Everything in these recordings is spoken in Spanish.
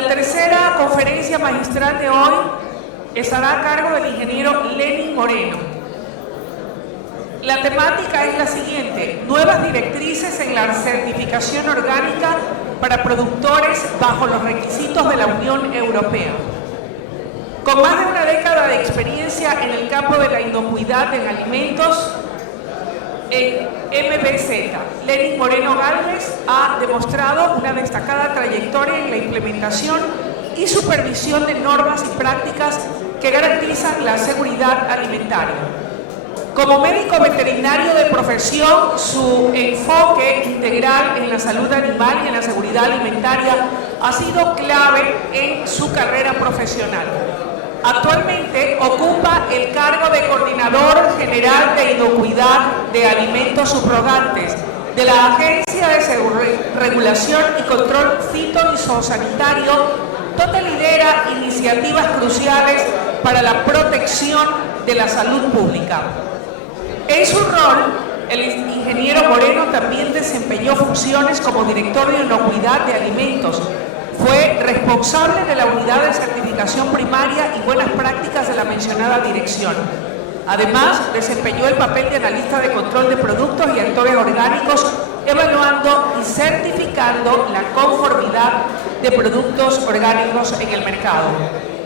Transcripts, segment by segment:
La tercera conferencia magistral de hoy estará a cargo del ingeniero Lenin Moreno. La temática es la siguiente: nuevas directrices en la certificación orgánica para productores bajo los requisitos de la Unión Europea. Con más de una década de experiencia en el campo de la inocuidad en alimentos, en MBZ, Lenin Moreno Gálvez ha demostrado una destacada trayectoria en la implementación y supervisión de normas y prácticas que garantizan la seguridad alimentaria. Como médico veterinario de profesión, su enfoque integral en la salud animal y en la seguridad alimentaria ha sido clave en su carrera profesional. Actualmente ocupa el cargo de Coordinador General de Inocuidad de Alimentos Subrogantes de la Agencia de Regulación y Control Fito y Zoosanitario, donde lidera iniciativas cruciales para la protección de la salud pública. En su rol, el ingeniero Moreno también desempeñó funciones como director de inocuidad de alimentos. Fue responsable de la unidad de certificación primaria y buenas prácticas de la mencionada dirección. Además, desempeñó el papel de analista de control de productos y actores orgánicos, evaluando y certificando la conformidad de productos orgánicos en el mercado.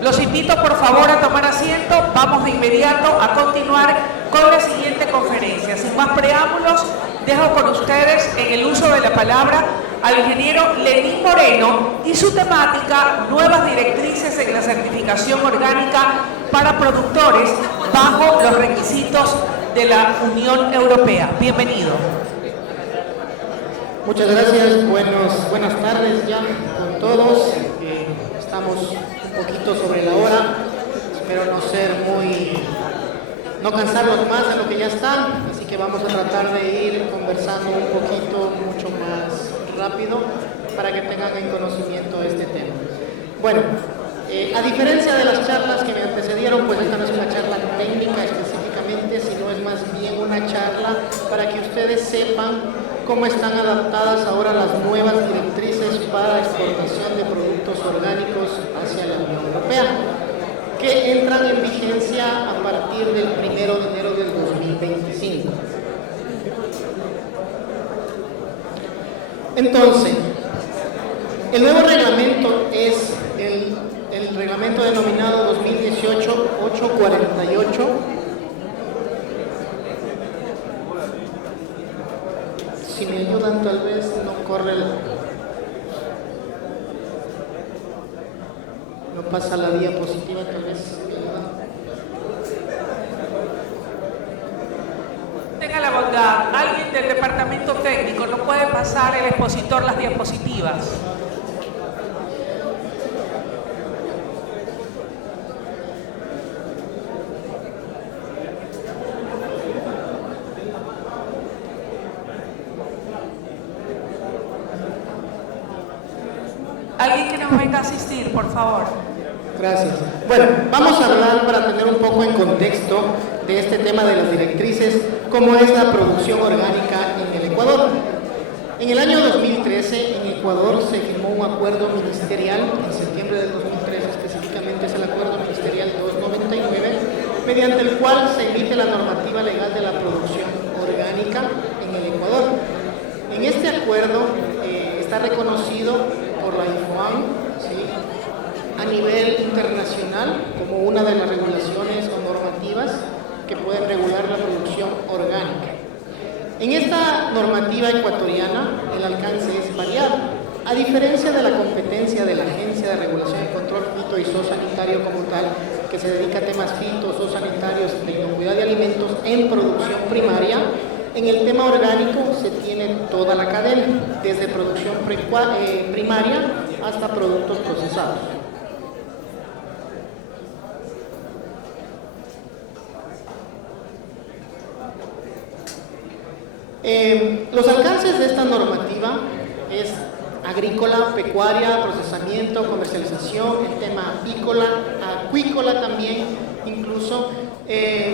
Los invito por favor a tomar asiento. Vamos de inmediato a continuar con la siguiente conferencia. Sin más preámbulos, dejo con ustedes en el uso de la palabra al ingeniero Lenin Moreno y su temática: nuevas directrices en la certificación orgánica para productores bajo los requisitos de la Unión Europea. Bienvenido. Muchas gracias, buenas tardes ya con todos. Estamos un poquito sobre la hora, espero no cansarlos más de lo que ya están, así que vamos a tratar de ir conversando un poquito, mucho más rápido, para que tengan en conocimiento este tema. Bueno, a diferencia de las charlas que me antecedieron, pues esta no es una charla técnica específicamente, sino es más bien una charla para que ustedes sepan cómo están adaptadas ahora las nuevas directrices para exportación de productos orgánicos hacia la Unión Europea, que entran en vigencia a partir del 1 de enero del 2025. Entonces, el nuevo reglamento es el reglamento denominado 2018-848. Si me ayudan, tal vez no corre no pasa la diapositiva, tal vez me ayudan. Tenga la bondad, alguien del departamento técnico no puede pasar el expositor las diapositivas. Alguien que nos venga a asistir, por favor. Gracias. Bueno, vamos a hablar para tener un poco en contexto de este tema de las directrices, cómo es la producción orgánica en el Ecuador. En el año 2013, en Ecuador se firmó un acuerdo ministerial, en septiembre del 2013 específicamente es el acuerdo ministerial 299, mediante el cual se emite la normativa legal de la producción orgánica en el Ecuador. En este acuerdo está reconocido por la IFOAM, ¿sí?, a nivel internacional como una de las regulaciones o normativas que pueden regular la producción orgánica. En esta normativa ecuatoriana el alcance es variado, a diferencia de la competencia de la Agencia de Regulación y Control Fito y Zoosanitario como tal, que se dedica a temas fito, zoosanitarios, de inocuidad de alimentos en producción primaria. En el tema orgánico se tiene toda la cadena, desde producción primaria hasta productos procesados. Los alcances de esta normativa es agrícola, pecuaria, procesamiento, comercialización, el tema apícola, acuícola también, incluso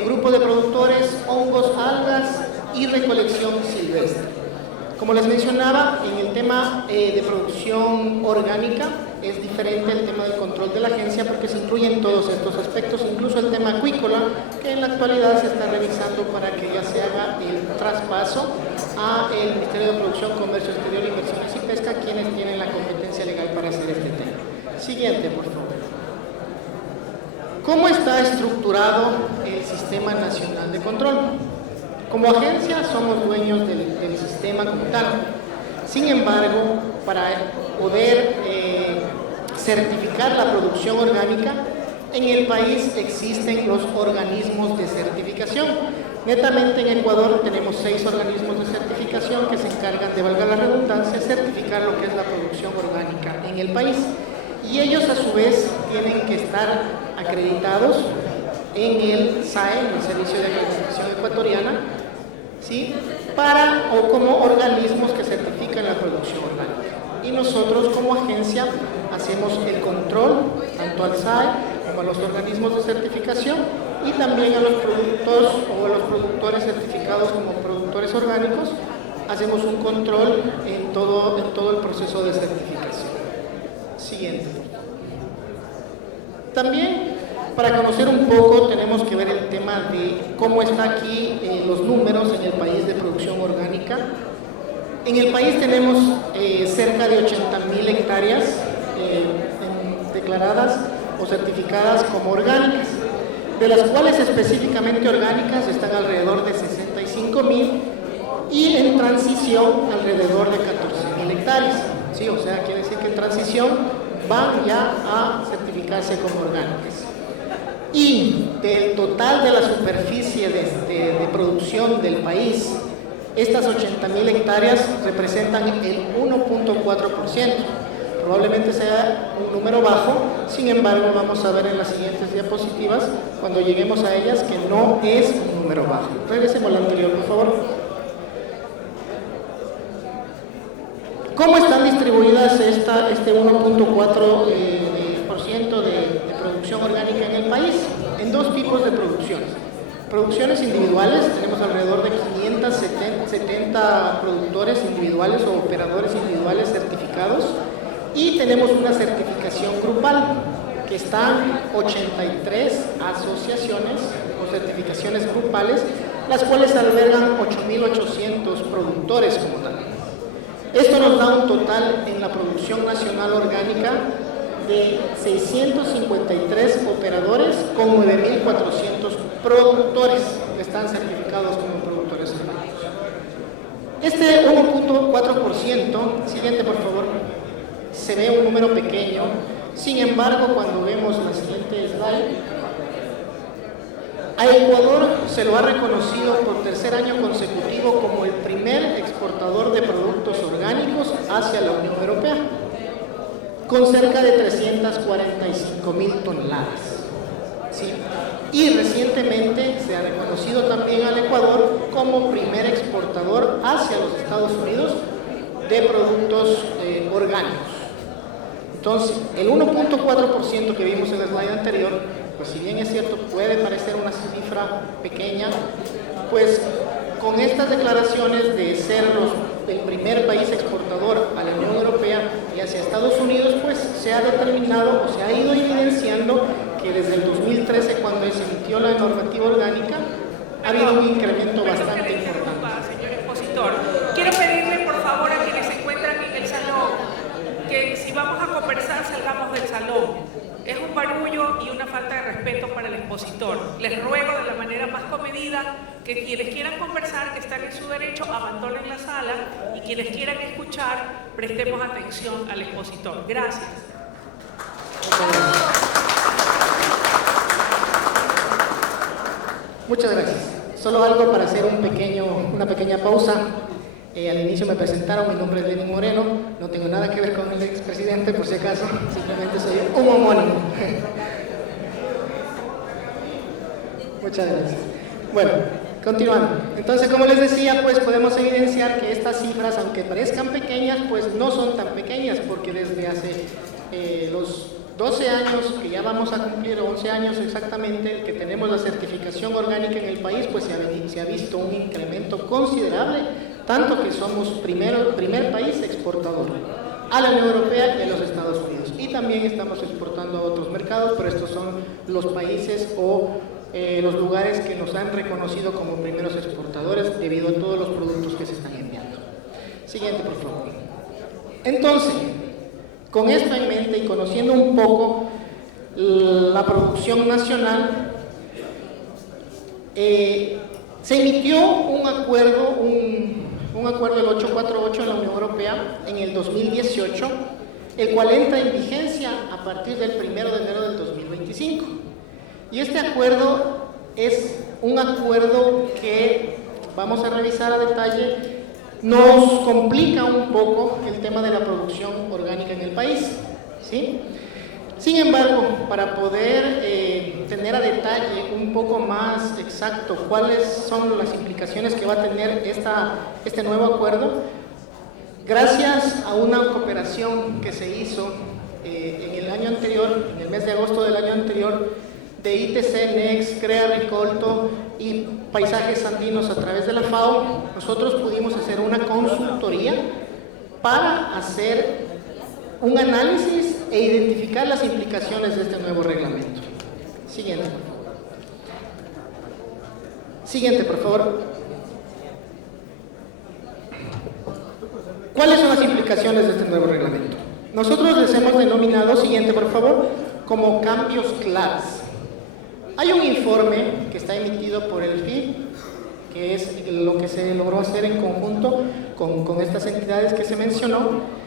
grupo de productores, hongos, algas y recolección silvestre. Como les mencionaba, en el tema de producción orgánica es diferente el tema del control de la agencia porque se incluyen todos estos aspectos, incluso el tema acuícola, que en la actualidad se está revisando para que ya se haga el traspaso a el Ministerio de Producción, Comercio Exterior, Inversiones y Pesca, quienes tienen la competencia legal para hacer este tema. Siguiente, por favor. ¿Cómo está estructurado el Sistema Nacional de Control? Como agencia somos dueños del sistema como tal. Sin embargo, para poder certificar la producción orgánica, en el país existen los organismos de certificación. Netamente en Ecuador tenemos 6 organismos de certificación que se encargan de, valga la redundancia, certificar lo que es la producción orgánica en el país. Y ellos a su vez tienen que estar acreditados en el SAE, en el Servicio de Acreditación Ecuatoriana, ¿sí? O como organismos que certifican la producción orgánica. Y nosotros como agencia hacemos el control tanto al SAE como a los organismos de certificación y también a los productos o a los productores certificados como productores orgánicos. Hacemos un control en todo el proceso de certificación. Siguiente. También, para conocer un poco, tenemos que ver el tema de cómo está aquí los números en el país de producción orgánica. En el país tenemos cerca de 80.000 hectáreas declaradas o certificadas como orgánicas, de las cuales específicamente orgánicas están alrededor de 65.000 y en transición alrededor de 14.000 hectáreas. Sí, o sea, quiere decir que en transición van ya a certificarse como orgánicas. Y del total de la superficie de producción del país, estas 80.000 hectáreas representan el 1.4%. Probablemente sea un número bajo, sin embargo vamos a ver en las siguientes diapositivas, cuando lleguemos a ellas, que no es un número bajo. Regresemos al anterior, por favor. ¿Cómo están distribuidas este 1.4% de producción orgánica en el país? En 2 tipos de producciones. Producciones individuales, tenemos alrededor de 570 productores individuales o operadores individuales certificados, y tenemos una certificación grupal, que están 83 asociaciones o certificaciones grupales, las cuales albergan 8.800 productores como tal. Esto nos da un total en la producción nacional orgánica de 653 operadores con 9.400 productores que están certificados como productores orgánicos. Este 1.4%, siguiente por favor, se ve un número pequeño. Sin embargo, cuando vemos la siguiente slide, a Ecuador se lo ha reconocido por 3er año consecutivo como el primer exportador de productos orgánicos hacia la Unión Europea, con cerca de 345.000 toneladas. ¿Sí? Y recientemente se ha reconocido también al Ecuador como primer exportador hacia los Estados Unidos de productos orgánicos. Entonces, el 1.4% que vimos en el slide anterior, pues si bien es cierto, puede parecer una cifra pequeña, pues con estas declaraciones de ser el primer país exportador a la Unión Europea y hacia Estados Unidos, pues se ha determinado o se ha ido evidenciando que desde el 2013, cuando se emitió la normativa orgánica, ha habido un incremento bastante importante. Señor expositor, quiero pedirle por favor a quienes se encuentran en el salón que si vamos a conversar salgamos del salón. Es un barullo y una falta de respeto para el expositor. Les ruego de la manera más comedida que quienes quieran conversar, que están en su derecho, abandonen la sala, y quienes quieran escuchar, prestemos atención al expositor. Gracias. Muchas gracias. Solo algo para hacer una pequeña pausa. Al inicio me presentaron, mi nombre es Lenin Moreno, no tengo nada que ver con el expresidente, por si acaso, simplemente soy un homónimo. Muchas gracias. Bueno, continuando. Entonces, como les decía, pues podemos evidenciar que estas cifras, aunque parezcan pequeñas, pues no son tan pequeñas, porque desde hace los 12 años que ya vamos a cumplir, 11 años exactamente, que tenemos la certificación orgánica en el país, pues se ha visto un incremento considerable, tanto que somos primer país exportador. a la Unión Europea y a los Estados Unidos. Y también estamos exportando a otros mercados, pero estos son los países o los lugares que nos han reconocido como primeros exportadores debido a todos los productos que se están enviando. Siguiente, por favor. Entonces, con esto en mente y conociendo un poco la producción nacional, se emitió un acuerdo del 848 en la Unión Europea en el 2018, el cual entra en vigencia a partir del 1 de enero del 2025. Y este acuerdo es un acuerdo que vamos a revisar a detalle. Nos complica un poco el tema de la producción orgánica en el país, ¿sí? Sin embargo, para poder tener a detalle un poco más exacto cuáles son las implicaciones que va a tener este nuevo acuerdo, gracias a una cooperación que se hizo en el año anterior, en el mes de agosto del año anterior, de ITC, NEX, CREA, Ricolto y Paisajes Andinos a través de la FAO, nosotros pudimos hacer una consultoría para hacer un análisis e identificar las implicaciones de este nuevo reglamento. Siguiente, por favor. ¿Cuáles son las implicaciones de este nuevo reglamento? Nosotros les hemos denominado, siguiente, por favor, como cambios claves. Hay un informe que está emitido por el FIB, que es lo que se logró hacer en conjunto con estas entidades que se mencionó,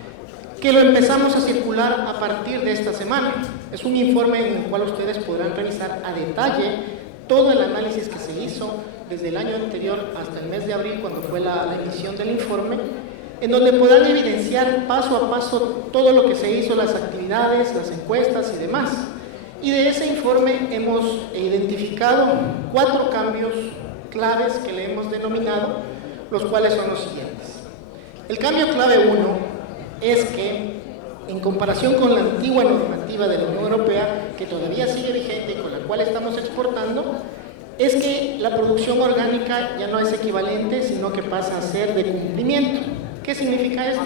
que lo empezamos a circular a partir de esta semana. Es un informe en el cual ustedes podrán revisar a detalle todo el análisis que se hizo desde el año anterior hasta el mes de abril, cuando fue la emisión del informe, en donde podrán evidenciar paso a paso todo lo que se hizo, las actividades, las encuestas y demás. Y de ese informe hemos identificado 4 cambios claves que le hemos denominado, los cuales son los siguientes. El cambio clave 1 es que, en comparación con la antigua normativa de la Unión Europea, que todavía sigue vigente y con la cual estamos exportando, es que la producción orgánica ya no es equivalente, sino que pasa a ser de cumplimiento. ¿Qué significa esto?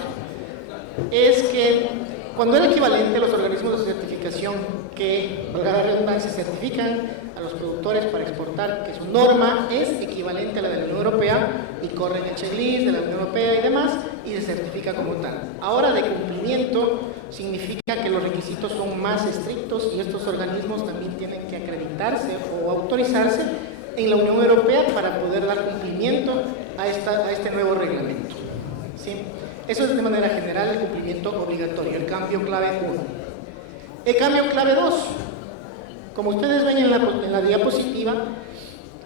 Es que cuando era equivalente, los organismos de certificación que, valga la redundancia, certifican a los productores para exportar, que su norma es equivalente a la de la Unión Europea y corren el checklist de la Unión Europea y demás, y se certifica como tal. Ahora, de cumplimiento significa que los requisitos son más estrictos y estos organismos también tienen que acreditarse o autorizarse en la Unión Europea para poder dar cumplimiento a este nuevo reglamento, ¿sí? Eso es de manera general el cumplimiento obligatorio, el cambio clave 1. El cambio clave 2, como ustedes ven en la diapositiva,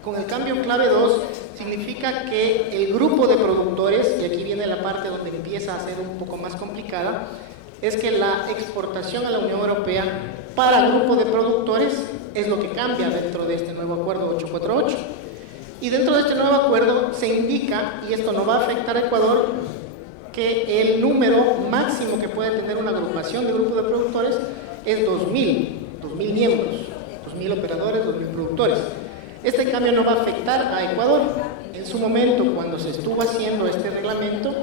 con el cambio clave 2 significa que el grupo de productores, y aquí viene la parte donde empieza a ser un poco más complicada, es que la exportación a la Unión Europea para el grupo de productores es lo que cambia dentro de este nuevo acuerdo 848. Y dentro de este nuevo acuerdo se indica, y esto no va a afectar a Ecuador, que el número máximo que puede tener una agrupación de grupos de productores es 2.000 miembros, 2.000 operadores, 2.000 productores. Este cambio no va a afectar a Ecuador. En su momento, cuando se estuvo haciendo este reglamento,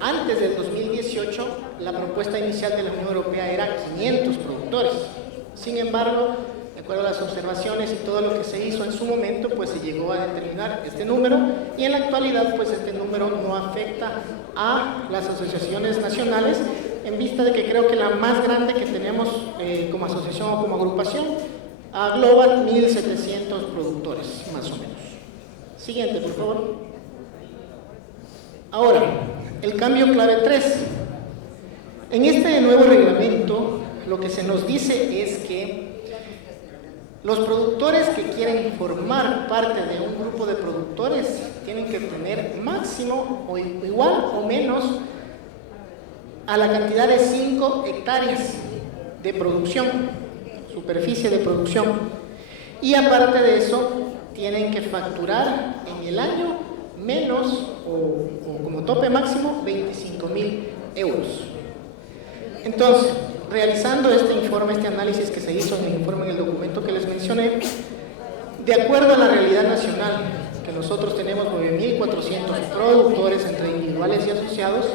antes del 2018, la propuesta inicial de la Unión Europea era 500 productores. Sin embargo, de acuerdo a las observaciones y todo lo que se hizo en su momento, pues se llegó a determinar este número, y en la actualidad pues este número no afecta a las asociaciones nacionales, en vista de que creo que la más grande que tenemos como asociación o como agrupación agloba 1.700 productores, más o menos. Siguiente, por favor. Ahora, el cambio clave 3. En este nuevo reglamento, lo que se nos dice es que los productores que quieren formar parte de un grupo de productores tienen que tener máximo o igual o menos a la cantidad de 5 hectáreas de producción, superficie de producción. Y aparte de eso, tienen que facturar en el año menos o como tope máximo 25.000 euros. Entonces, realizando este informe, este análisis que se hizo en el informe, en el documento que les mencioné, de acuerdo a la realidad nacional, que nosotros tenemos 9.400 productores entre individuales y asociados,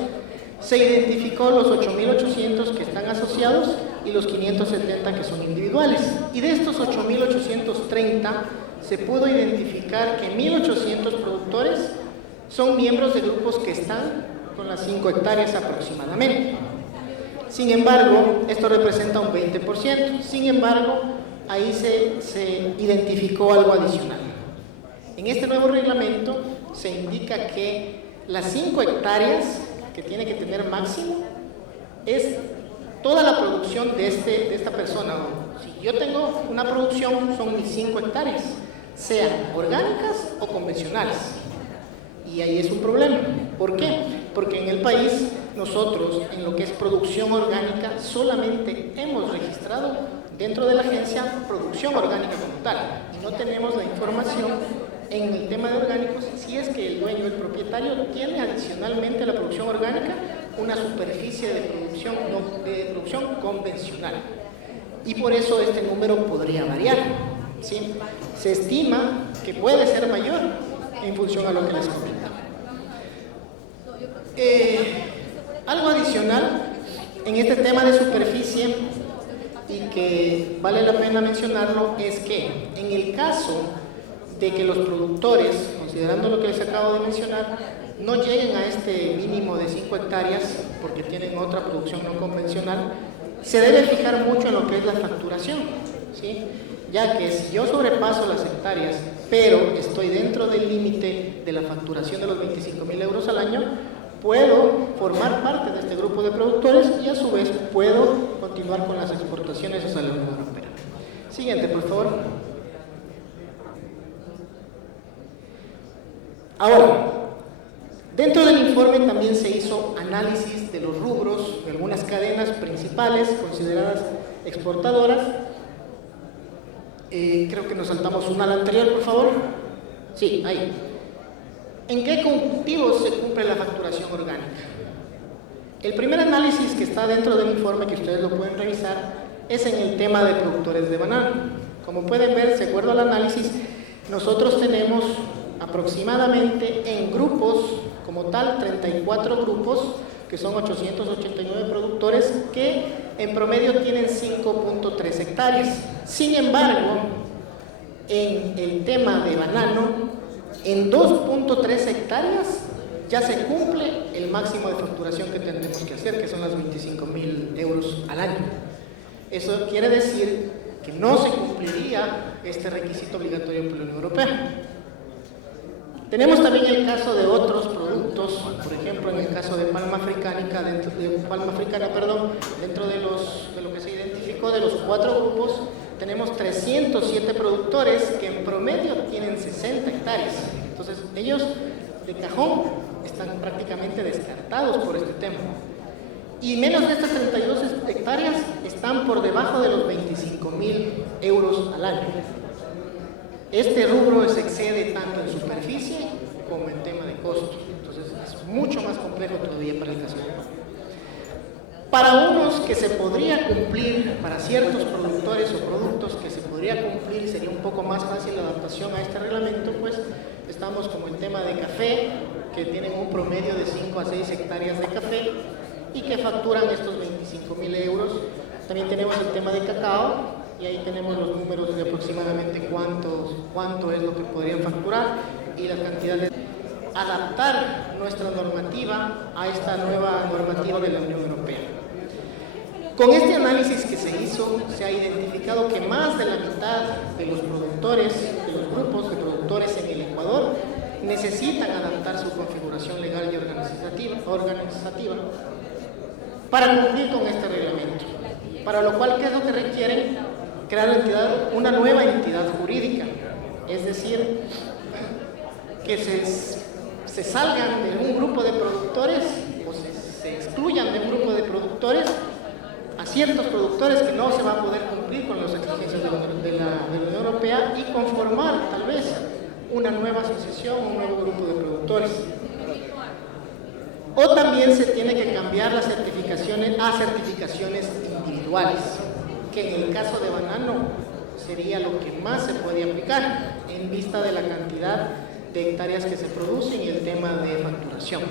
Se identificó los 8.800 que están asociados y los 570 que son individuales. Y de estos 8.830 se pudo identificar que 1.800 productores son miembros de grupos que están con las 5 hectáreas aproximadamente. Sin embargo, esto representa un 20%. Sin embargo, ahí se identificó algo adicional. En este nuevo reglamento se indica que las 5 hectáreas que tiene que tener máximo es toda la producción de esta persona. Si yo tengo una producción, son mis 5 hectáreas, sean orgánicas o convencionales. Y ahí es un problema. ¿Por qué? Porque en el país nosotros, en lo que es producción orgánica, solamente hemos registrado dentro de la agencia producción orgánica como tal. Y no tenemos la información en el tema de orgánicos si es que el dueño, el propietario, tiene adicionalmente a la producción orgánica una superficie de producción convencional. Y por eso este número podría variar, ¿sí? Se estima que puede ser mayor en función a lo que les comentaba. Algo adicional en este tema de superficie y que vale la pena mencionarlo es que en el caso de que los productores, considerando lo que les acabo de mencionar, no lleguen a este mínimo de 5 hectáreas porque tienen otra producción no convencional, se debe fijar mucho en lo que es la facturación, ¿sí? Ya que si yo sobrepaso las hectáreas, pero estoy dentro del límite de la facturación de los 25.000 euros al año, puedo formar parte de este grupo de productores y a su vez puedo continuar con las exportaciones hacia la Unión Europea. Siguiente, por favor. Ahora, dentro del informe también se hizo análisis de los rubros de algunas cadenas principales consideradas exportadoras. Creo que nos saltamos una a la anterior, por favor. Sí, ahí. ¿En qué cultivos se cumple la facturación orgánica? El primer análisis que está dentro del informe, que ustedes lo pueden revisar, es en el tema de productores de banano. Como pueden ver, de acuerdo al análisis, nosotros tenemos aproximadamente en grupos, como tal, 34 grupos, que son 889 productores, que en promedio tienen 5.3 hectáreas. Sin embargo, en el tema de banano, en 2.3 hectáreas ya se cumple el máximo de facturación que tendremos que hacer, que son las 25.000 euros al año. Eso quiere decir que no se cumpliría este requisito obligatorio por la Unión Europea. Tenemos también el caso de otros productos, por ejemplo, en el caso de palma africana, dentro de lo que se identificó de los 4 grupos, tenemos 307 productores que en promedio tienen 60 hectáreas. Entonces, ellos de cajón están prácticamente descartados por este tema. Y menos de estas 32 hectáreas están por debajo de los 25.000 euros al año. Este rubro se excede tanto en superficie como en tema de costo. Entonces, es mucho más complejo todavía para el caso de Ecuador. Para unos que se podría cumplir, para ciertos productores o productos que se podría cumplir y sería un poco más fácil la adaptación a este reglamento, pues estamos como el tema de café, que tienen un promedio de 5 a 6 hectáreas de café y que facturan estos 25.000 euros. También tenemos el tema de cacao y ahí tenemos los números de aproximadamente cuánto es lo que podrían facturar y las cantidades. Adaptar nuestra normativa a esta nueva normativa de la Unión Europea. Con este análisis que se hizo, se ha identificado que más de la mitad de los productores, de los grupos de productores en el Ecuador, necesitan adaptar su configuración legal y organizativa para cumplir con este reglamento. Para lo cual, ¿qué es lo que requieren? Crear una nueva entidad jurídica, es decir, que se salgan de un grupo de productores o se excluyan de un grupo de productores a ciertos productores que no se va a poder cumplir con las exigencias de la Unión Europea y conformar tal vez una nueva asociación, un nuevo grupo de productores. O también se tiene que cambiar las certificaciones a certificaciones individuales, que en el caso de banano sería lo que más se puede aplicar en vista de la cantidad de hectáreas que se producen y el tema de facturación.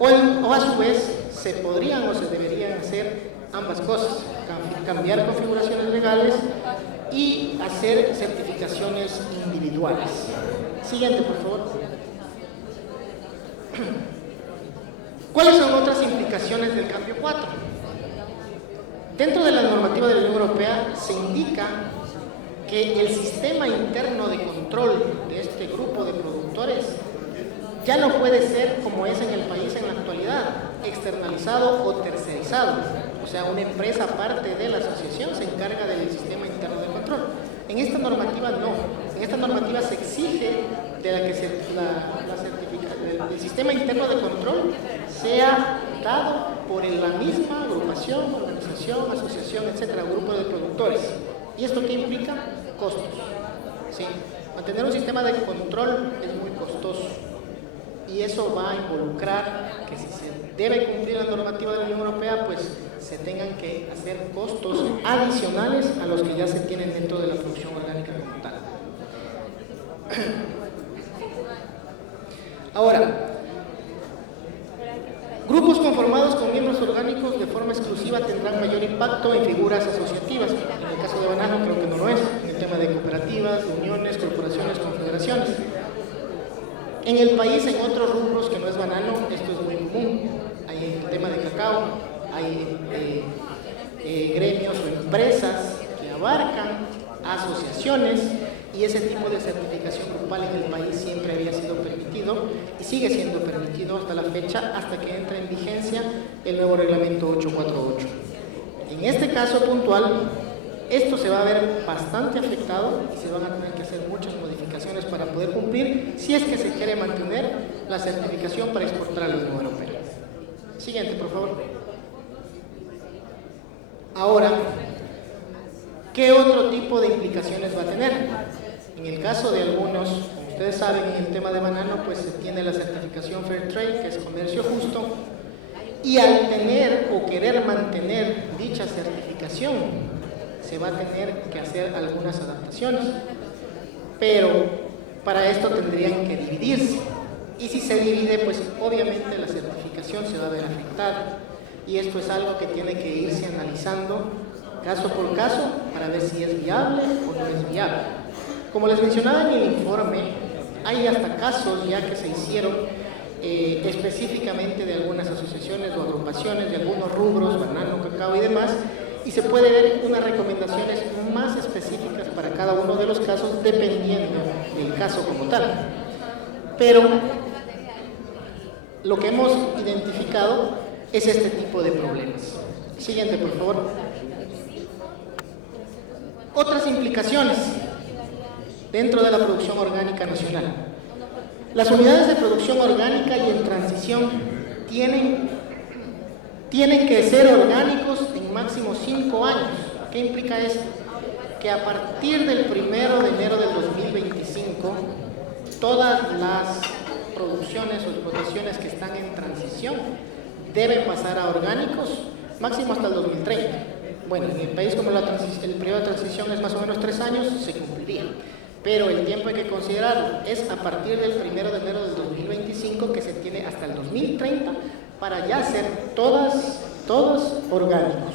O a su vez se podrían o se deberían hacer ambas cosas, cambiar configuraciones legales y hacer certificaciones individuales. Siguiente, por favor. ¿Cuáles son otras implicaciones del cambio 4? Dentro de la normativa de la Unión Europea se indica que el sistema interno de control de este grupo de productores ya no puede ser como es en el país en la actualidad, externalizado o tercerizado. O sea, una empresa aparte de la asociación se encarga del sistema interno de control. En esta normativa no. En esta normativa se exige de la que el sistema interno de control sea dado por la misma agrupación, organización, asociación, etcétera, grupo de productores. ¿Y esto qué implica? Costos. ¿Sí? Mantener un sistema de control es muy costoso. Y eso va a involucrar que si se debe cumplir la normativa de la Unión Europea, pues se tengan que hacer costos adicionales a los que ya se tienen dentro de la producción orgánica como tal. Ahora, grupos conformados con miembros orgánicos de forma exclusiva tendrán mayor impacto en figuras asociativas. En el caso de banano creo que no lo es, en el tema de cooperativas, uniones, corporaciones, confederaciones. En el país, en otros rubros que no es banano, esto es muy común. Hay el tema de cacao, hay gremios o empresas que abarcan asociaciones y ese tipo de certificación grupal en el país siempre había sido permitido y sigue siendo permitido hasta la fecha, hasta que entre en vigencia el nuevo reglamento 848. En este caso puntual, esto se va a ver bastante afectado y se van a tener que hacer muchas modificaciones para poder cumplir si es que se quiere mantener la certificación para exportar a la Unión Europea. Siguiente, por favor. Ahora, ¿qué otro tipo de implicaciones va a tener? En el caso de algunos, como ustedes saben, en el tema de banano, pues se tiene la certificación Fair Trade, que es comercio justo, y al tener o querer mantener dicha certificación, se va a tener que hacer algunas adaptaciones, pero para esto tendrían que dividirse, y si se divide, pues obviamente la certificación se va a ver afectada, y esto es algo que tiene que irse analizando caso por caso para ver si es viable o no es viable. Como les mencionaba en el informe, hay hasta casos ya que se hicieron específicamente de algunas asociaciones o agrupaciones de algunos rubros, banano, cacao y demás, y se puede ver unas recomendaciones más específicas para cada uno de los casos dependiendo del caso como tal. Pero lo que hemos identificado es este tipo de problemas. Siguiente, por favor. Otras implicaciones dentro de la producción orgánica nacional. Las unidades de producción orgánica y en transición tienen que ser orgánicos en máximo 5 años. ¿Qué implica esto? Que a partir del 1 de enero del 2025, todas las producciones o explotaciones que están en transición deben pasar a orgánicos, máximo hasta el 2030. Bueno, en el país como el periodo de transición es más o menos 3 años, se cumpliría. Pero el tiempo hay que considerarlo, es a partir del 1 de enero del 2025 que se tiene hasta el 2030 para ya ser todos orgánicos.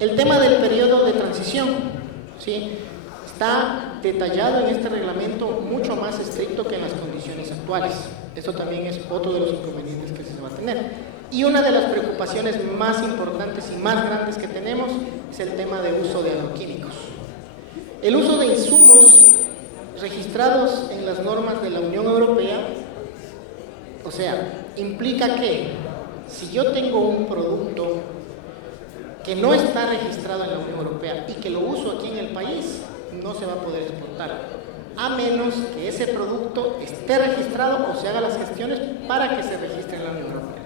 El tema del periodo de transición, ¿sí?, está detallado en este reglamento mucho más estricto que en las condiciones actuales. Esto también es otro de los inconvenientes que se va a tener. Y una de las preocupaciones más importantes y más grandes que tenemos es el tema de uso de agroquímicos. El uso de insumos registrados en las normas de la Unión Europea, o sea, implica que si yo tengo un producto que no está registrado en la Unión Europea y que lo uso aquí en el país, no se va a poder exportar, a menos que ese producto esté registrado o se haga las gestiones para que se registre en la Unión Europea.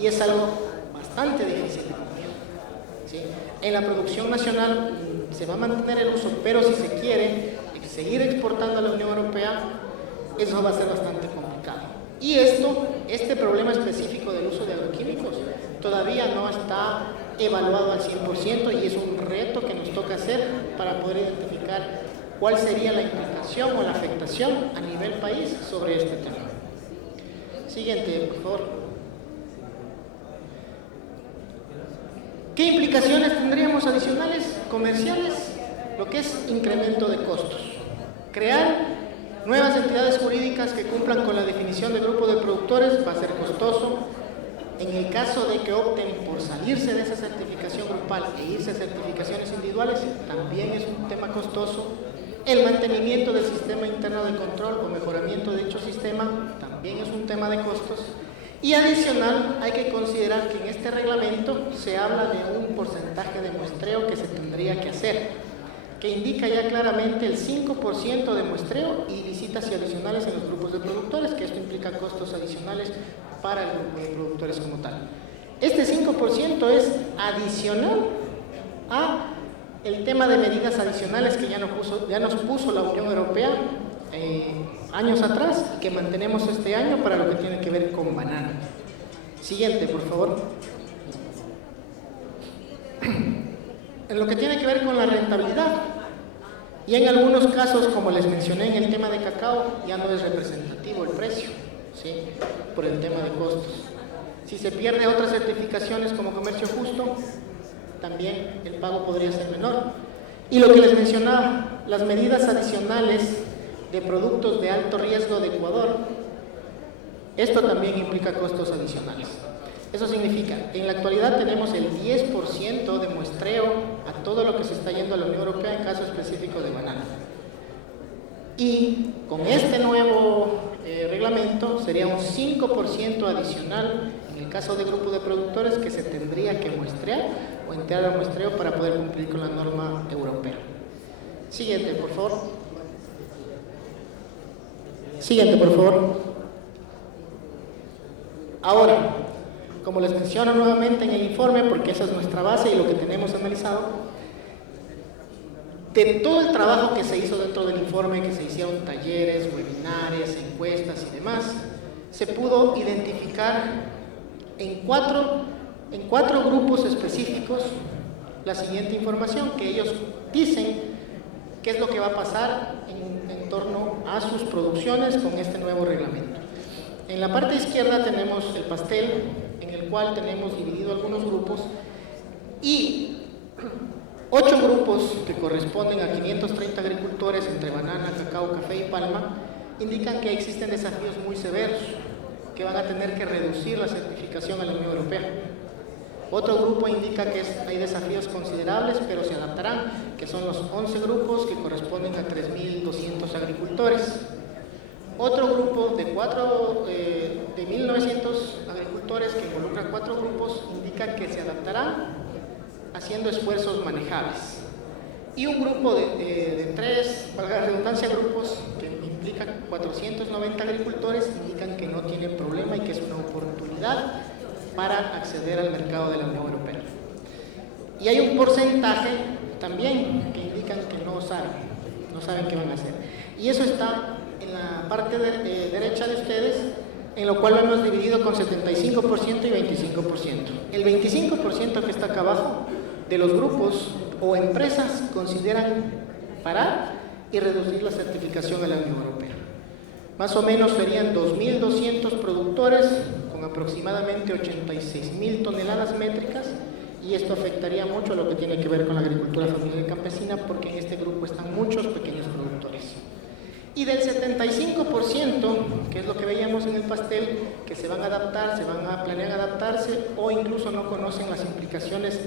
Y es algo bastante difícil de cumplir, ¿sí? En la producción nacional se va a mantener el uso, pero si se quiere seguir exportando a la Unión Europea, eso va a ser bastante complicado. Y este problema específico del uso de agroquímicos todavía no está evaluado al 100% y es un reto que nos toca hacer para poder identificar cuál sería la implicación o la afectación a nivel país sobre este tema. Siguiente, por favor. ¿Qué implicaciones tendríamos adicionales comerciales? Lo que es incremento de costos. Crear nuevas entidades jurídicas que cumplan con la definición de grupo de productores va a ser costoso. En el caso de que opten por salirse de esa certificación grupal e irse a certificaciones individuales, también es un tema costoso. El mantenimiento del sistema interno de control o mejoramiento de dicho sistema también es un tema de costos. Y adicional, hay que considerar que en este reglamento se habla de un porcentaje de muestreo que se tendría que hacer, que indica ya claramente el 5% de muestreo y visitas adicionales en los grupos de productores, que esto implica costos adicionales para el grupo de productores como tal. Este 5% es adicional a el tema de medidas adicionales que ya nos puso la Unión Europea años atrás y que mantenemos este año para lo que tiene que ver con banana. Siguiente, por favor. En lo que tiene que ver con la rentabilidad, y en algunos casos, como les mencioné en el tema de cacao, ya no es representativo el precio, ¿sí? Por el tema de costos. Si se pierde otras certificaciones como comercio justo, también el pago podría ser menor. Y lo que les mencionaba, las medidas adicionales de productos de alto riesgo de Ecuador, esto también implica costos adicionales. Eso significa, en la actualidad tenemos el 10% de muestreo a todo lo que se está yendo a la Unión Europea en caso específico de banana. Y con este nuevo reglamento sería un 5% adicional en el caso de grupo de productores que se tendría que muestrear o entrar al muestreo para poder cumplir con la norma europea. Siguiente, por favor. Siguiente, por favor. Ahora, como les menciono nuevamente en el informe, porque esa es nuestra base y lo que tenemos analizado, de todo el trabajo que se hizo dentro del informe, que se hicieron talleres, webinarios, encuestas y demás, se pudo identificar en cuatro grupos específicos la siguiente información, que ellos dicen qué es lo que va a pasar en torno a sus producciones con este nuevo reglamento. En la parte izquierda tenemos el pastel, en el cual tenemos dividido algunos grupos y 8 grupos que corresponden a 530 agricultores entre banana, cacao, café y palma, indican que existen desafíos muy severos que van a tener que reducir la certificación a la Unión Europea. Otro grupo indica que hay desafíos considerables, pero se adaptarán, que son los 11 grupos que corresponden a 3.200 agricultores. Otro grupo de 1.900 agricultores que involucran 4 grupos indican que se adaptarán haciendo esfuerzos manejables. Y un grupo de 3, valga la redundancia, grupos que implican 490 agricultores indican que no tienen problema y que es una oportunidad para acceder al mercado de la Unión Europea. Y hay un porcentaje también que indican que no saben qué van a hacer. Y eso está en la parte derecha de ustedes, en lo cual lo hemos dividido con 75% y 25%. El 25% que está acá abajo de los grupos o empresas consideran parar y reducir la certificación a la Unión Europea. Más o menos serían 2.200 productores con aproximadamente 86.000 toneladas métricas, y esto afectaría mucho a lo que tiene que ver con la agricultura familiar y campesina, porque en este grupo están muchos pequeños productores. Y del 75%, que es lo que veíamos en el pastel, que se van a adaptar, planean adaptarse o incluso no conocen las implicaciones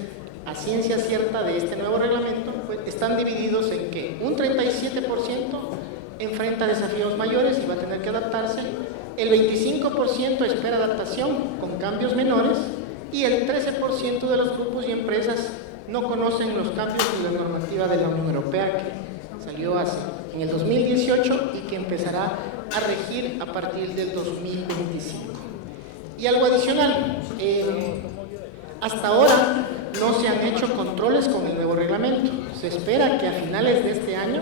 a ciencia cierta de este nuevo reglamento, pues están divididos en que un 37% enfrenta desafíos mayores y va a tener que adaptarse, el 25% espera adaptación con cambios menores y el 13% de los grupos y empresas no conocen los cambios de la normativa de la Unión Europea que salió en el 2018 y que empezará a regir a partir del 2025. Y algo adicional, hasta ahora no se han hecho controles con el nuevo reglamento. Se espera que a finales de este año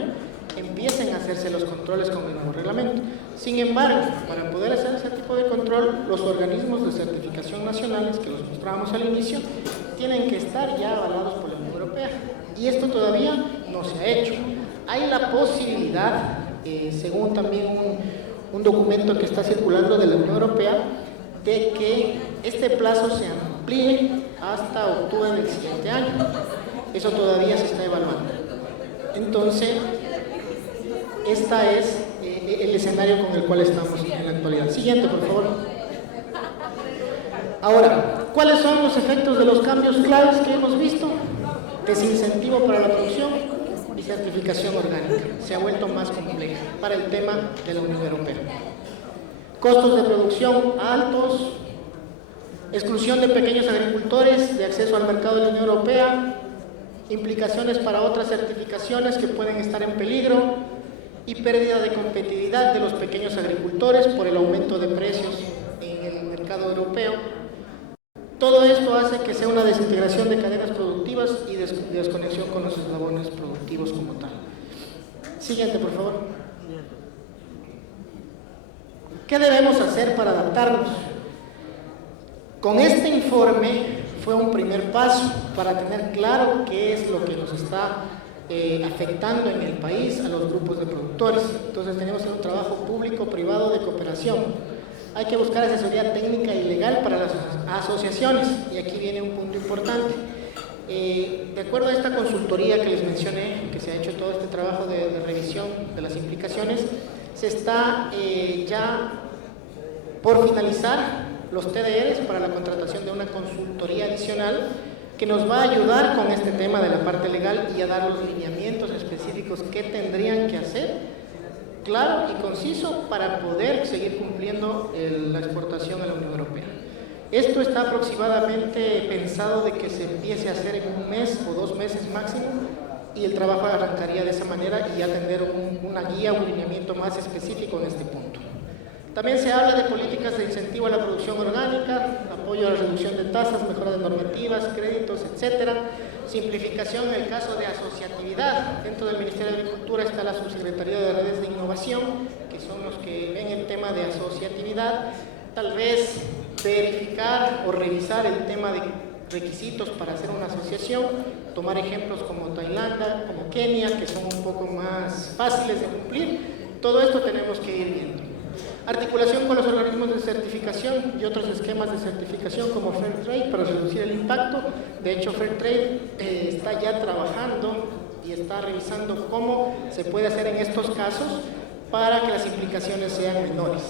empiecen a hacerse los controles con el nuevo reglamento. Sin embargo, para poder hacer ese tipo de control, los organismos de certificación nacionales, que los mostrábamos al inicio, tienen que estar ya avalados por la Unión Europea. Y esto todavía no se ha hecho. Hay la posibilidad, según también un documento que está circulando de la Unión Europea, de que este plazo se amplíe hasta octubre del siguiente año. Eso todavía se está evaluando. Entonces, este es el escenario con el cual estamos en la actualidad. Siguiente, por favor. Ahora, ¿cuáles son los efectos de los cambios claves que hemos visto? Desincentivo para la producción y certificación orgánica. Se ha vuelto más compleja para el tema de la Unión Europea. Costos de producción altos, exclusión de pequeños agricultores de acceso al mercado de la Unión Europea, implicaciones para otras certificaciones que pueden estar en peligro y pérdida de competitividad de los pequeños agricultores por el aumento de precios en el mercado europeo. Todo esto hace que sea una desintegración de cadenas productivas y desconexión con los eslabones productivos como tal. Siguiente, por favor. ¿Qué debemos hacer para adaptarnos? Con este informe fue un primer paso para tener claro qué es lo que nos está afectando en el país a los grupos de productores. Entonces tenemos un trabajo público-privado de cooperación. Hay que buscar asesoría técnica y legal para las asociaciones, y aquí viene un punto importante. De acuerdo a esta consultoría que les mencioné, que se ha hecho todo este trabajo de revisión de las implicaciones, se está ya por finalizar los TDRs para la contratación de una consultoría adicional que nos va a ayudar con este tema de la parte legal y a dar los lineamientos específicos que tendrían que hacer, claro y conciso, para poder seguir cumpliendo la exportación a la Unión Europea. Esto está aproximadamente pensado de que se empiece a hacer en un mes o 2 meses máximo, y el trabajo arrancaría de esa manera y ya tener una guía, un lineamiento más específico en este punto. También se habla de políticas de incentivo a la producción orgánica, apoyo a la reducción de tasas, mejora de normativas, créditos, etcétera. Simplificación en el caso de asociatividad. Dentro del Ministerio de Agricultura está la Subsecretaría de Redes de Innovación, que son los que ven el tema de asociatividad. Tal vez verificar o revisar el tema de requisitos para hacer una asociación, tomar ejemplos como Tailandia, como Kenia, que son un poco más fáciles de cumplir. Todo esto tenemos que ir viendo. Articulación con los organismos de certificación y otros esquemas de certificación como Fairtrade para reducir el impacto. De hecho, Fairtrade está ya trabajando y está revisando cómo se puede hacer en estos casos para que las implicaciones sean menores.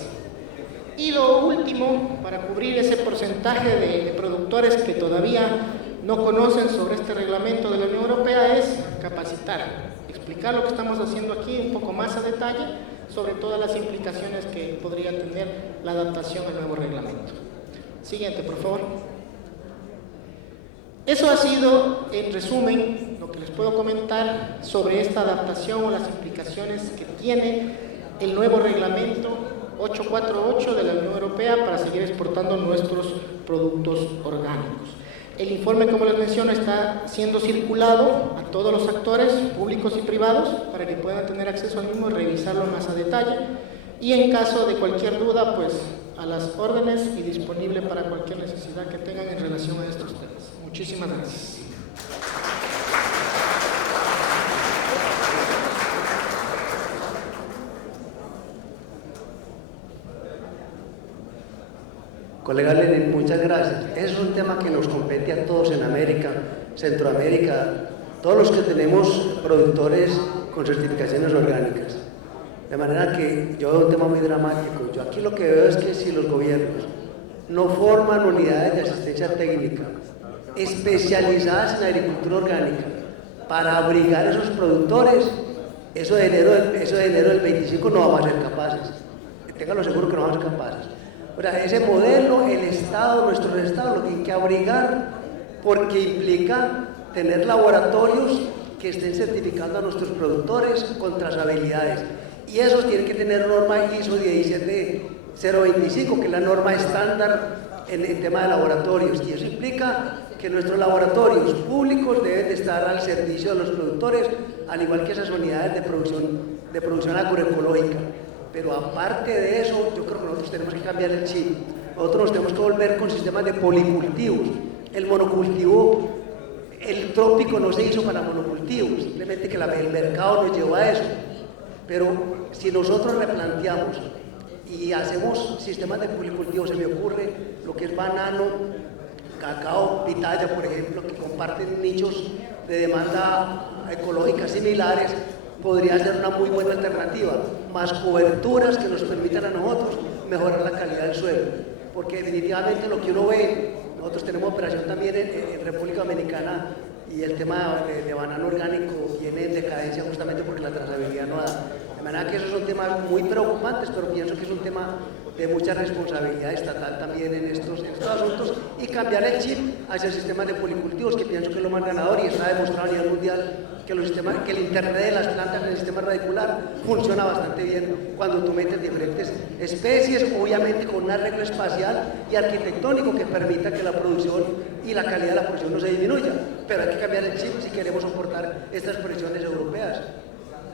Y lo último, para cubrir ese porcentaje de productores que todavía no conocen sobre este reglamento de la Unión Europea, es capacitar, explicar lo que estamos haciendo aquí un poco más a detalle, sobre todas las implicaciones que podría tener la adaptación al nuevo reglamento. Siguiente, por favor. Eso ha sido, en resumen, lo que les puedo comentar sobre esta adaptación o las implicaciones que tiene el nuevo reglamento 848 de la Unión Europea para seguir exportando nuestros productos orgánicos. El informe, como les menciono, está siendo circulado a todos los actores públicos y privados para que puedan tener acceso al mismo y revisarlo más a detalle. Y en caso de cualquier duda, pues a las órdenes y disponible para cualquier necesidad que tengan en relación a estos temas. Muchísimas gracias. Colega Lenin, muchas gracias. Es un tema que nos compete a todos en América, Centroamérica, todos los que tenemos productores con certificaciones orgánicas. De manera que yo veo un tema muy dramático. Yo aquí lo que veo es que si los gobiernos no forman unidades de asistencia técnica especializadas en agricultura orgánica para abrigar a esos productores, eso de enero del 25 no vamos a ser capaces. Ténganlo seguro que no vamos a ser capaces. O sea, ese modelo, el Estado, nuestro Estado, lo tiene que abrigar porque implica tener laboratorios que estén certificando a nuestros productores con trazabilidades. Y esos tienen que tener norma ISO 17025, que es la norma estándar en el tema de laboratorios. Y eso implica que nuestros laboratorios públicos deben de estar al servicio de los productores, al igual que esas unidades de producción agroecológica. Pero aparte de eso, yo creo que nosotros tenemos que cambiar el chip. Nosotros nos tenemos que volver con sistemas de policultivos. El monocultivo, el trópico no se hizo para monocultivos, simplemente que el mercado nos llevó a eso. Pero si nosotros replanteamos y hacemos sistemas de policultivos, se me ocurre lo que es banano, cacao, pitaya, por ejemplo, que comparten nichos de demanda ecológica similares, podría ser una muy buena alternativa, más coberturas que nos permitan a nosotros mejorar la calidad del suelo, porque definitivamente lo que uno ve, nosotros tenemos operación también en República Dominicana y el tema de banano orgánico viene en decadencia justamente porque la trazabilidad no da. De manera que esos son temas muy preocupantes, pero pienso que es un tema de mucha responsabilidad estatal también en estos asuntos, y cambiar el chip hacia el sistema de policultivos, que pienso que es lo más ganador, y está demostrado a nivel mundial que el internet de las plantas en el sistema radicular funciona bastante bien cuando tú metes diferentes especies, obviamente con un arreglo espacial y arquitectónico que permita que la producción y la calidad de la producción no se disminuya, pero hay que cambiar el chip si queremos soportar estas presiones europeas.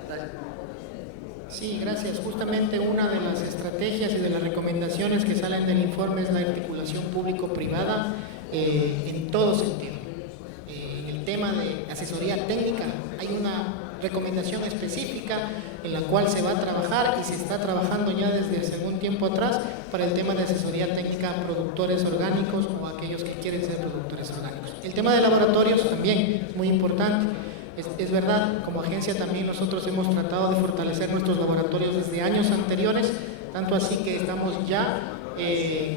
Gracias. Sí, gracias. Justamente una de las estrategias y de las recomendaciones que salen del informe es la articulación público-privada en todo sentido. En el tema de asesoría técnica hay una recomendación específica en la cual se va a trabajar y se está trabajando ya desde algún tiempo atrás para el tema de asesoría técnica a productores orgánicos o a aquellos que quieren ser productores orgánicos. El tema de laboratorios también es muy importante. Es verdad, como agencia también nosotros hemos tratado de fortalecer nuestros laboratorios desde años anteriores, tanto así que estamos ya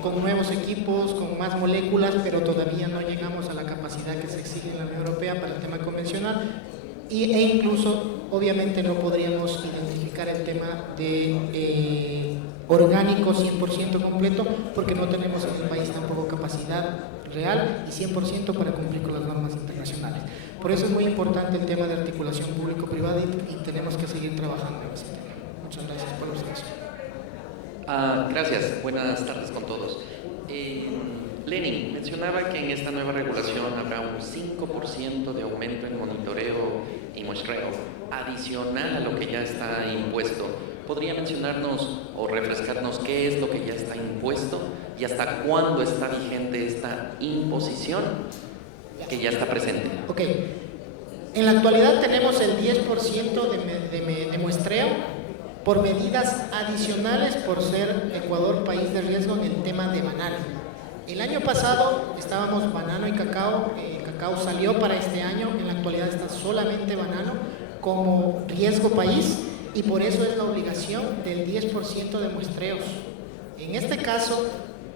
con nuevos equipos, con más moléculas, pero todavía no llegamos a la capacidad que se exige en la Unión Europea para el tema convencional, e incluso obviamente no podríamos identificar el tema de orgánico 100% completo porque no tenemos en el país tampoco capacidad real y 100% para cumplir con las normas internacionales. Por eso es muy importante el tema de articulación público-privada y tenemos que seguir trabajando en ese tema. Muchas gracias por la observación. Gracias, buenas tardes con todos. Lenin mencionaba que en esta nueva regulación habrá un 5% de aumento en monitoreo y muestreo adicional a lo que ya está impuesto. ¿Podría mencionarnos o refrescarnos qué es lo que ya está impuesto y hasta cuándo está vigente esta imposición que ya está presente? Ok. En la actualidad tenemos el 10% de muestreo por medidas adicionales por ser Ecuador país de riesgo en el tema de banano. El año pasado estábamos banano y cacao, cacao salió para este año, en la actualidad está solamente banano como riesgo país y por eso es la obligación del 10% de muestreos. En este caso,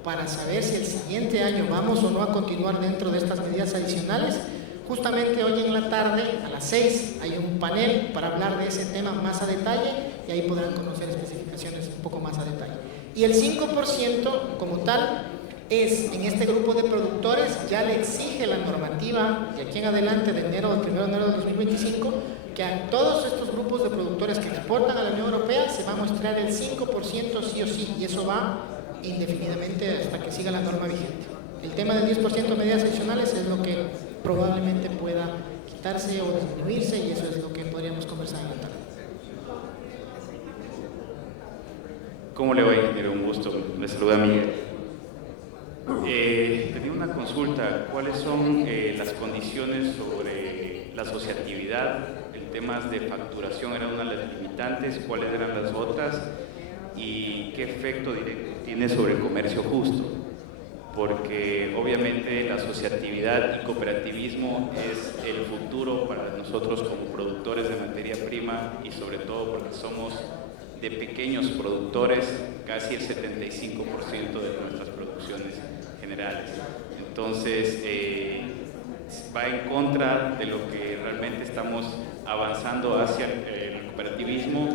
para saber si el siguiente año vamos o no a continuar dentro de estas medidas adicionales, justamente hoy en la tarde, a las 6, hay un panel para hablar de ese tema más a detalle y ahí podrán conocer especificaciones un poco más a detalle. Y el 5% como tal es, en este grupo de productores, ya le exige la normativa de aquí en adelante, de enero, del 1 de enero de 2025, que a todos estos grupos de productores que exportan a la Unión Europea se va a mostrar el 5% sí o sí, y eso va indefinidamente hasta que siga la norma vigente. El tema del 10% de medidas adicionales es lo que probablemente pueda quitarse o disminuirse y eso es lo que podríamos conversar en la tarde. ¿Cómo le va, ingeniero? Un gusto. Le saluda Miguel. Tenía una consulta. ¿Cuáles son las condiciones sobre la asociatividad? El tema de facturación era una de las limitantes. ¿Cuáles eran las otras? ¿Y qué efecto tiene sobre el comercio justo? Porque obviamente la asociatividad y cooperativismo es el futuro para nosotros como productores de materia prima y sobre todo porque somos de pequeños productores, casi el 75% de nuestras producciones generales. Entonces, va en contra de lo que realmente estamos avanzando hacia el cooperativismo,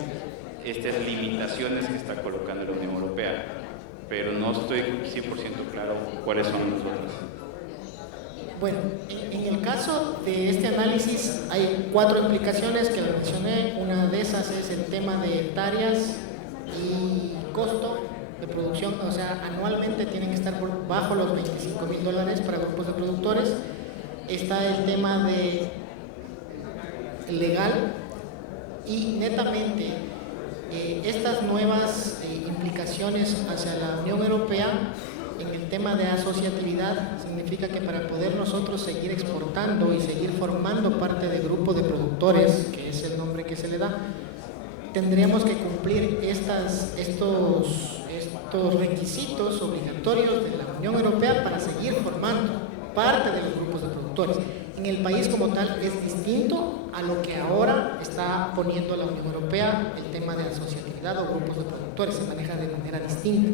estas limitaciones que está colocando la Unión Europea, pero no estoy 100% claro cuáles son las otras. Bueno, en el caso de este análisis hay 4 implicaciones que lo mencioné. Una de esas es el tema de hectáreas y costo de producción, o sea, anualmente tienen que estar bajo los $25,000 para grupos de productores. Está el tema de legal y netamente estas nuevas implicaciones hacia la Unión Europea en el tema de asociatividad significa que para poder nosotros seguir exportando y seguir formando parte del grupo de productores, que es el nombre que se le da, tendríamos que cumplir estos requisitos obligatorios de la Unión Europea para seguir formando parte de los grupos de productores. En el país como tal es distinto a lo que ahora está poniendo la Unión Europea, el tema de asociatividad o grupos de productores, se maneja de manera distinta.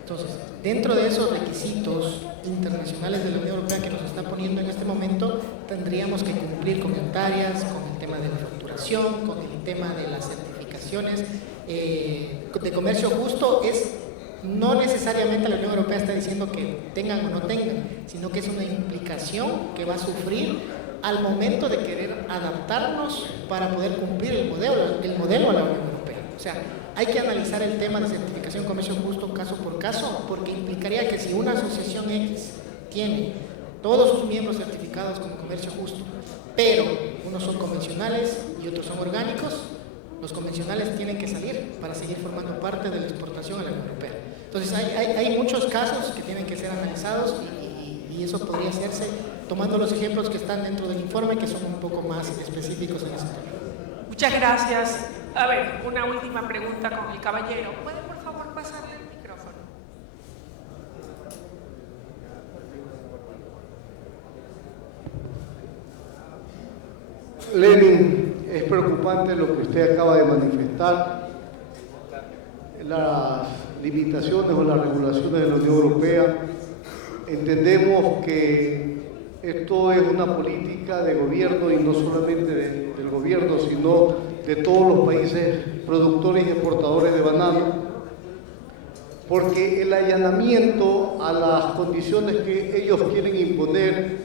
Entonces, dentro de esos requisitos internacionales de la Unión Europea que nos está poniendo en este momento, tendríamos que cumplir con hectáreas, con el tema de la facturación, con el tema de las certificaciones de comercio justo. No necesariamente la Unión Europea está diciendo que tengan o no tengan, sino que es una implicación que va a sufrir al momento de querer adaptarnos para poder cumplir el modelo a la Unión Europea. O sea, hay que analizar el tema de certificación de comercio justo caso por caso, porque implicaría que si una asociación X tiene todos sus miembros certificados como comercio justo, pero unos son convencionales y otros son orgánicos, los convencionales tienen que salir para seguir formando parte de la exportación a la Unión Europea. Entonces hay muchos casos que tienen que ser analizados y eso podría hacerse tomando los ejemplos que están dentro del informe, que son un poco más específicos en ese tema. Muchas gracias. A ver, una última pregunta con el caballero. ¿Puede por favor pasarle el micrófono? Lenin, es preocupante lo que usted acaba de manifestar. Las limitaciones o las regulaciones de la Unión Europea, entendemos que esto es una política de gobierno y no solamente del gobierno, sino de todos los países productores y exportadores de banano, porque el allanamiento a las condiciones que ellos quieren imponer,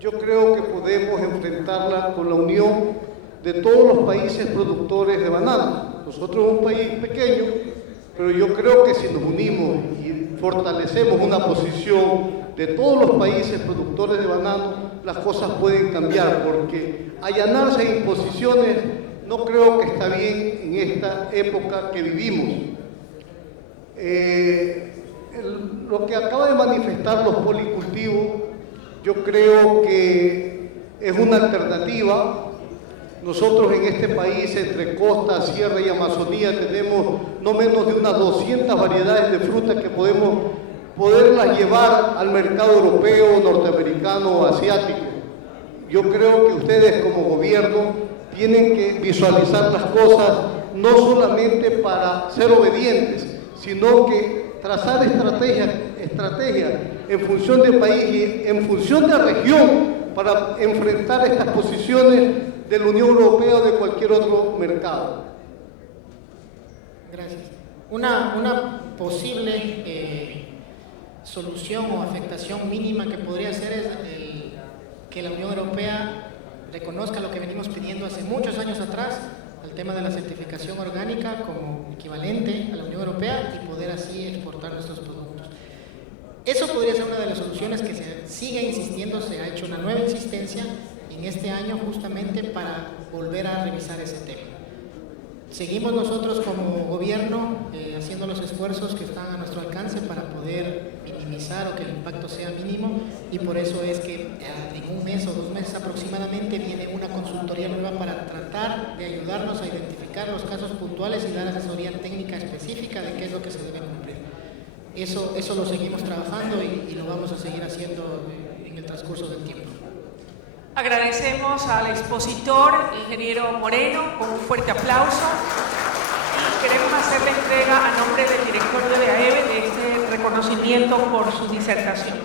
yo creo que podemos enfrentarla con la unión de todos los países productores de banano. Nosotros somos un país pequeño, pero yo creo que si nos unimos y fortalecemos una posición de todos los países productores de banano, las cosas pueden cambiar, porque allanarse a imposiciones no creo que está bien en esta época que vivimos. Lo que acaba de manifestar los policultivos, yo creo que es una alternativa. Nosotros en este país, entre costa, sierra y Amazonía, tenemos no menos de unas 200 variedades de frutas que podemos poderlas llevar al mercado europeo, norteamericano o asiático. Yo creo que ustedes como gobierno tienen que visualizar las cosas no solamente para ser obedientes, sino que trazar estrategias en función del país y en función de la región para enfrentar estas posiciones de la Unión Europea o de cualquier otro mercado. Gracias. Una posible solución o afectación mínima que podría ser es que la Unión Europea reconozca lo que venimos pidiendo hace muchos años atrás, el tema de la certificación orgánica como equivalente a la Unión Europea y poder así exportar nuestros productos. Eso podría ser una de las soluciones que se sigue insistiendo, se ha hecho una nueva insistencia en este año justamente para volver a revisar ese tema. Seguimos nosotros como gobierno haciendo los esfuerzos que están a nuestro alcance para poder minimizar o que el impacto sea mínimo, y por eso es que en un mes o 2 meses aproximadamente viene una consultoría nueva para tratar de ayudarnos a identificar los casos puntuales y dar asesoría técnica específica de qué es lo que se debe cumplir. Eso lo seguimos trabajando y lo vamos a seguir haciendo en el transcurso del tiempo. Agradecemos al expositor, ingeniero Moreno, con un fuerte aplauso. Y queremos hacerle entrega a nombre del director de BAEBE de este reconocimiento por su disertación.